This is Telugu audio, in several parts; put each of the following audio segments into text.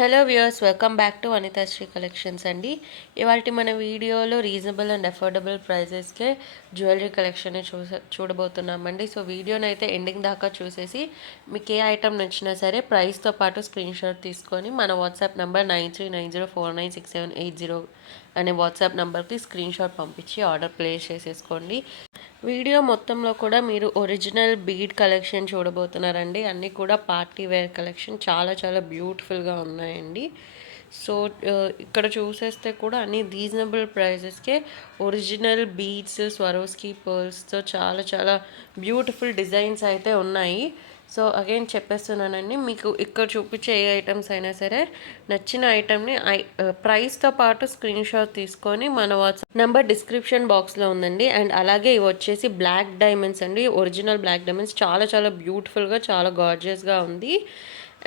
Hello viewers, welcome back to Anithasri collections అండి. ఇవాళ మన వీడియోలో రీజనబుల్ అండ్ అఫోర్డబుల్ ప్రైజెస్కే జ్యువెలరీ కలెక్షన్ చూడబోతున్నామండి. సో వీడియోని అయితే ఎండింగ్ దాకా చూసేసి మీకు ఏ ఐటమ్ నచ్చినా సరే ప్రైస్తో పాటు స్క్రీన్ షాట్ తీసుకొని మన వాట్సాప్ నెంబర్ 9390496780 అనే వాట్సాప్ నెంబర్కి స్క్రీన్ షాట్ పంపించి ఆర్డర్ ప్లేస్ చేసేసుకోండి. వీడియో మొత్తంలో కూడా మీరు ఒరిజినల్ బీడ్ కలెక్షన్ చూడబోతున్నారండి. అన్నీ కూడా పార్టీ వేర్ కలెక్షన్ చాలా చాలా బ్యూటిఫుల్గా ఉన్నాయండి. సో ఇక్కడ చూసేస్తే కూడా అన్ని రీజనబుల్ ప్రైజెస్కే ఒరిజినల్ బీడ్స్, స్వరోస్కి పర్ల్స్తో చాలా చాలా బ్యూటిఫుల్ డిజైన్స్ అయితే ఉన్నాయి. సో అగైన్ చెప్పేస్తున్నానండి, మీకు ఇక్కడ చూపించే ఏ ఐటమ్స్ అయినా సరే నచ్చిన ఐటమ్ని ప్రైస్తో పాటు స్క్రీన్ షాట్ తీసుకొని మన వాట్సాప్ నెంబర్ డిస్క్రిప్షన్ బాక్స్లో ఉందండి. అండ్ అలాగే ఇవి వచ్చేసి బ్లాక్ డైమండ్స్ అండి, ఒరిజినల్ బ్లాక్ డైమండ్స్. చాలా చాలా బ్యూటిఫుల్గా, చాలా గార్జియస్గా ఉంది.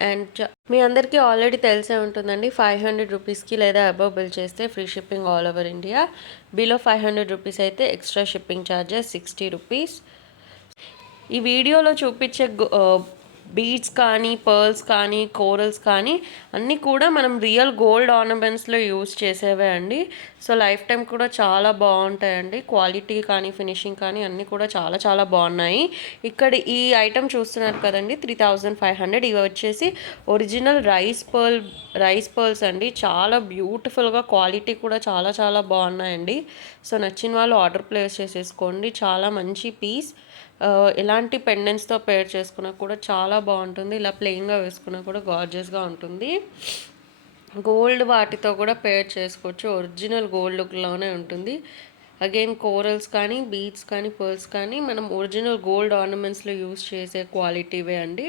అండ్ మీ అందరికీ ఆల్రెడీ తెలిసే ఉంటుందండి, 500 రూపీస్కి లేదా అబవ్ బిల్ చేస్తే free shipping all over India. Below 500 rupees అయితే ఎక్స్ట్రా షిప్పింగ్ ఛార్జెస్ 60 రూపీస్. ఈ వీడియోలో చూపించే బీడ్స్ కానీ, పర్ల్స్ కానీ, కోరల్స్ కానీ అన్నీ కూడా మనం రియల్ గోల్డ్ ఆర్నమెంట్స్లో యూజ్ చేసేవే అండి. సో లైఫ్ టైం కూడా చాలా బాగుంటాయండి. క్వాలిటీ కానీ, ఫినిషింగ్ కానీ అన్నీ కూడా చాలా చాలా బాగున్నాయి. ఇక్కడ ఈ ఐటమ్ చూస్తున్నారు కదండి, 3500. ఇవి వచ్చేసి ఒరిజినల్ రైస్ పర్ల్స్ అండి. చాలా బ్యూటిఫుల్గా, క్వాలిటీ కూడా చాలా చాలా బాగున్నాయండి. సో నచ్చిన వాళ్ళు ఆర్డర్ ప్లేస్ చేసేసుకోండి. చాలా మంచి పీస్. ఎలాంటి పెండెంట్స్తో పేర్ చేసుకున్నా కూడా చాలా బాగుంటుంది. ఇలా ప్లెయిన్గా వేసుకున్నా కూడా గార్జియస్గా ఉంటుంది. గోల్డ్ వాటితో కూడా పేర్ చేసుకోవచ్చు. ఒరిజినల్ గోల్డ్ లుక్లోనే ఉంటుంది. అగైన్ కోరల్స్ కానీ, బీడ్స్ కానీ, పర్ల్స్ కానీ మనం ఒరిజినల్ గోల్డ్ ఆర్నమెంట్స్లో యూజ్ చేసే క్వాలిటీవే అండి.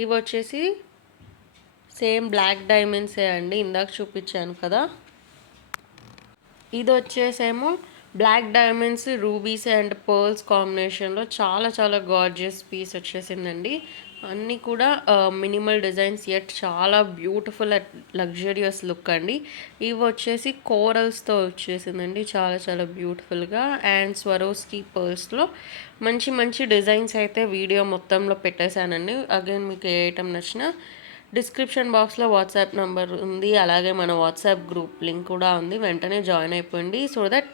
ఇవి వచ్చేసి సేమ్ బ్లాక్ డైమండ్సే అండి, ఇందాక చూపించాను కదా. ఇది వచ్చేసేమో black diamonds, rubies and pearls కాంబినేషన్లో చాలా చాలా గార్జియస్ పీస్ వచ్చేసిందండి. అన్నీ కూడా మినిమల్ డిజైన్స్, యట్ చాలా బ్యూటిఫుల్ లగ్జరియస్ లుక్ అండి. ఇవి వచ్చేసి కోరల్స్తో వచ్చేసిందండి, చాలా చాలా బ్యూటిఫుల్గా. అండ్ స్వరోస్కి పర్ల్స్లో మంచి మంచి డిజైన్స్ అయితే వీడియో మొత్తంలో పెట్టేశానండి. అగైన్ మీకు ఏ ఐటమ్ నచ్చినా డిస్క్రిప్షన్ బాక్స్లో వాట్సాప్ నెంబర్ ఉంది, అలాగే మన వాట్సాప్ గ్రూప్ లింక్ కూడా ఉంది. వెంటనే జాయిన్ అయిపోండి, సో దట్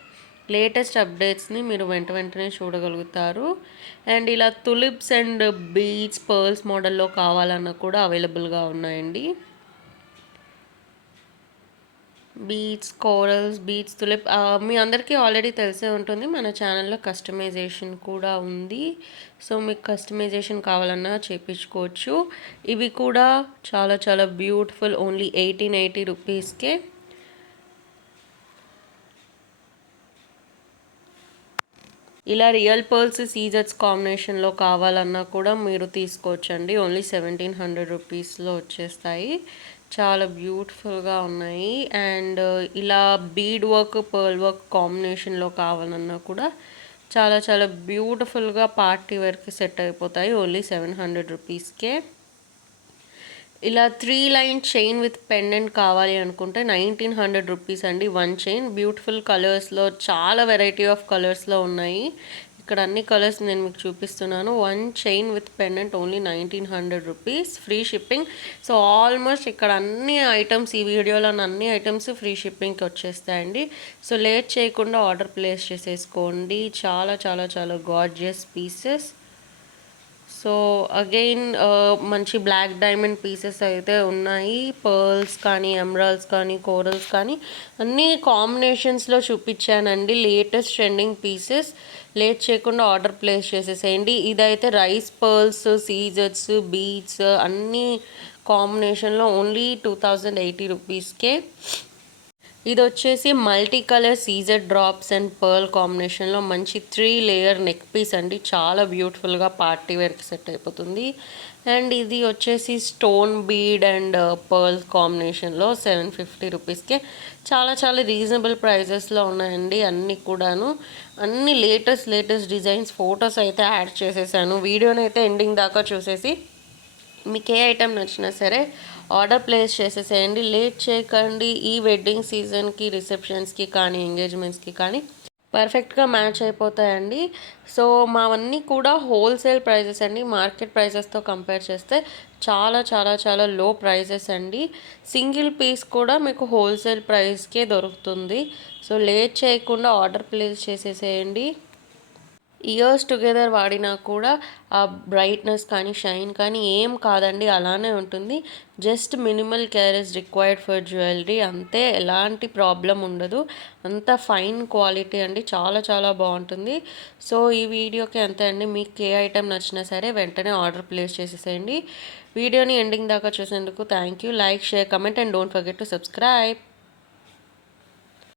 లేటెస్ట్ అప్డేట్స్ని మీరు వెంటనే చూడగలుగుతారు. అండ్ ఇలా తులిప్స్ అండ్ బీడ్స్, పర్ల్స్ మోడల్లో కావాలన్నా కూడా అవైలబుల్గా ఉన్నాయండి. బీడ్స్, కోరల్స్, బీడ్స్, తులిప్ మీ అందరికీ ఆల్రెడీ తెలిసే ఉంటుంది, మన ఛానల్లో కస్టమైజేషన్ కూడా ఉంది. సో మీకు కస్టమైజేషన్ కావాలన్నా చేయించుకోవచ్చు. ఇవి కూడా చాలా చాలా బ్యూటిఫుల్, ఓన్లీ 1880 రూపీస్కే. ఇలా రియల్ పర్ల్స్, సీజర్స్ కాంబినేషన్లో కావాలన్నా కూడా మీరు తీసుకోవచ్చండి. ఓన్లీ 1700 రూపీస్లో వచ్చేస్తాయి. చాలా బ్యూటిఫుల్గా ఉన్నాయి. అండ్ ఇలా బీడ్ వర్క్, పర్ల్ వర్క్ కాంబినేషన్లో కావాలన్నా కూడా చాలా చాలా బ్యూటిఫుల్గా పార్టీ వేర్కి సెట్ అయిపోతాయి. ఓన్లీ 700 రూపీస్కే. ఇలా 3 లైన్ చైన్ విత్ పెండెంట్ కావాలి అనుకుంటే 1900 రూపీస్ అండి, 1 చైన్. బ్యూటిఫుల్ కలర్స్లో, చాలా వెరైటీ ఆఫ్ కలర్స్లో ఉన్నాయి. ఇక్కడ అన్ని కలర్స్ నేను మీకు చూపిస్తున్నాను. 1 chain with pendant only 1900 rupees, free shipping. So almost ఇక్కడ అన్ని ఐటమ్స్, ఈ వీడియోలో అన్ని ఐటమ్స్ ఫ్రీ షిప్పింగ్కి వచ్చేస్తాయండి. సో లేట్ చేయకుండా ఆర్డర్ ప్లేస్ చేసేసుకోండి. చాలా చాలా చాలా గార్జియస్ పీసెస్. సో అగైన్ మంచి బ్లాక్ డైమండ్ పీసెస్ అయితే ఉన్నాయి. పర్ల్స్ కానీ, ఎమరాల్డ్స్ కానీ, కోరల్స్ కానీ అన్ని కాంబినేషన్స్లో చూపించానండి. Latest trending pieces. లేట్ చేయకుండా ఆర్డర్ ప్లేస్ చేసేసేయండి. ఇదైతే రైస్ పర్ల్స్, సీజర్స్, బీడ్స్ అన్ని కాంబినేషన్లో ఓన్లీ 2080 రూపీస్కే. ఇది వచ్చేసి మల్టీ కలర్ సీజర్ డ్రాప్స్ అండ్ పర్ల్ కాంబినేషన్లో మంచి 3 లేయర్ నెక్ పీస్ అండి. చాలా బ్యూటిఫుల్గా పార్టీ వేర్కి సెట్ అయిపోతుంది. అండ్ ఇది వచ్చేసి స్టోన్ బీడ్ అండ్ పర్ల్ కాంబినేషన్లో 750 రూపీస్కే. చాలా చాలా రీజనబుల్ ప్రైజెస్లో ఉన్నాయండి అన్నీ కూడాను. అన్ని లేటెస్ట్ డిజైన్స్, ఫొటోస్ అయితే యాడ్ చేసేసాను. వీడియోని అయితే ఎండింగ్ దాకా చూసేసి మీకు ఏ ఐటెం నచ్చినా సరే ఆర్డర్ ప్లేస్ చేసేసేయండి. లేట్ చేయకండి. ఈ వెడ్డింగ్ సీజన్కి, రిసెప్షన్స్కి కానీ, ఎంగేజ్మెంట్స్కి కానీ పర్ఫెక్ట్‌గా మ్యాచ్ అయిపోతాయండి. సో, మావన్నీ కూడా హోల్‌సేల్ ప్రైజెస్ అండి. మార్కెట్ ప్రైజెస్‌తో కంపేర్ చేస్తే చాలా, చాలా, చాలా లో ప్రైజెస్ అండి. సింగిల్ పీస్ కూడా మీకు హోల్‌సేల్ ప్రైస్‌కే దొరుకుతుంది. సో, లేట్ చేయకుండా ఆర్డర్ ప్లేస్ చేసేసేయండి. ఇయర్స్ టుగెదర్ వాడినా కూడా ఆ బ్రైట్‌నెస్ కానీ, షైన్ కానీ ఏం కాదండి. అలానే ఉంటుంది. Just minimal care is required for jewellery అంతే. ఎలాంటి ప్రాబ్లమ్ ఉండదు. అంత ఫైన్ క్వాలిటీ అండి. చాలా చాలా బావుంటుంది. సో, ఈ వీడియోకి అంతే అండి. మీకు ఏ ఐటెమ్ నచ్చినా సరే వెంటనే ఆర్డర్ ప్లేస్ చేసేసేయండి. వీడియోని ఎండింగ్ దాకా చూసినందుకు thank you. Like, share, comment and don't forget to subscribe.